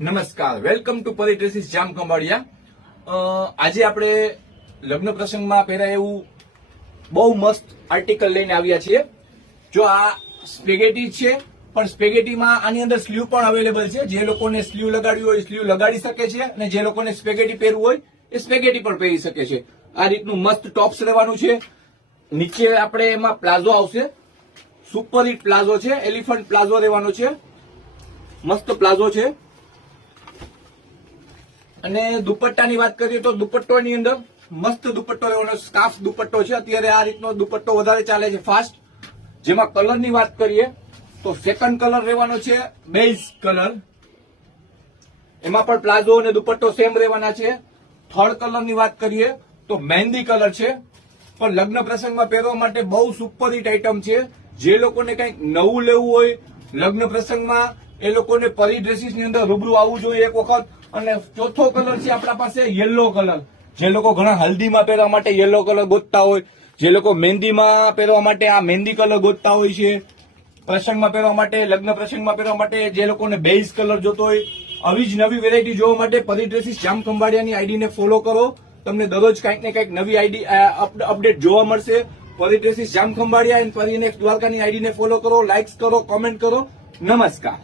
નમસ્કાર, welcome to પરી dresses જામ ખંભાળિયા। આજે આપણે લગ્ન પ્રસંગમાં પહેરાય એવું બહુ મસ્ત આર્ટિકલ લઈને આવ્યા છીએ। જો આ સ્પેગેટી છે, પણ સ્પેગેટીમાં આની અંદર સ્લીવ પણ અવેલેબલ છે। જે લોકોને સ્લીવ લગાડવી હોય સ્લીવ લગાડી શકે છે, અને જે લોકોને સ્પેગેટી પહેરવું હોય એ સ્પેગેટી પણ પહેરી શકે છે। આ રીતનું મસ્ત ટોપ્સ રહેવાનું છે। નીચે આપણે એમાં પ્લાઝો આવશે, સુપર હિટ પ્લાઝો છે, એલિફન્ટ પ્લાઝો રહેવાનો છે, મસ્ત પ્લાઝો છે। અને દુપટ્ટાની વાત કરીએ તો દુપટ્ટોની અંદર મસ્ત દુપટ્ટો રહેવાનો, સ્કાર્ફ દુપટ્ટો છે। અત્યારે આ રીતનો દુપટ્ટો વધારે ચાલે છે ફાસ્ટ। જેમાં કલરની વાત કરીએ તો સેકન્ડ કલર રહેવાનો છે બેઝ કલર, એમાં પણ પ્લાઝો અને દુપટ્ટો સેમ રહેવાના છે। થર્ડ કલરની વાત કરીએ તો મહેંદી કલર છે, પણ લગ્ન પ્રસંગમાં પહેરવા માટે બહુ સુપર હિટ આઈટમ છે। જે લોકોને કંઈક નવું લેવું હોય લગ્ન પ્રસંગમાં, એ લોકોને પરી ડ્રેસીસની અંદર રૂબરૂ આવવું જોઈએ એક વખત। અને ચોથો કલર છે આપણા પાસે યલો કલર। જે લોકો ઘણા હલ્દીમાં પહેરવા માટે યલો કલર ગોતતા હોય, જે લોકો મહેંદીમાં પહેરવા માટે આ મહેંદી કલર ગોતતા હોય છે, પ્રસંગમાં પહેરવા માટે, લગ્ન પ્રસંગમાં પહેરવા માટે જે લોકોને બેઝ કલર જોતો હોય, આવી જ નવી વેરાયટી જોવા માટે પરી ડ્રેસીસ જામ ખંભાળિયાની આઈડીને ફોલો કરો। તમને દરરોજ કંઈક ને કંઈક નવી આઈડી અપડેટ જોવા મળશે। પરી ડ્રેસીસ જામ ખંભાળિયા અને પરી નેક્સ્ટ દ્વારકાની આઈડીને ફોલો કરો, લાઇક્સ કરો, કોમેન્ટ કરો। નમસ્કાર।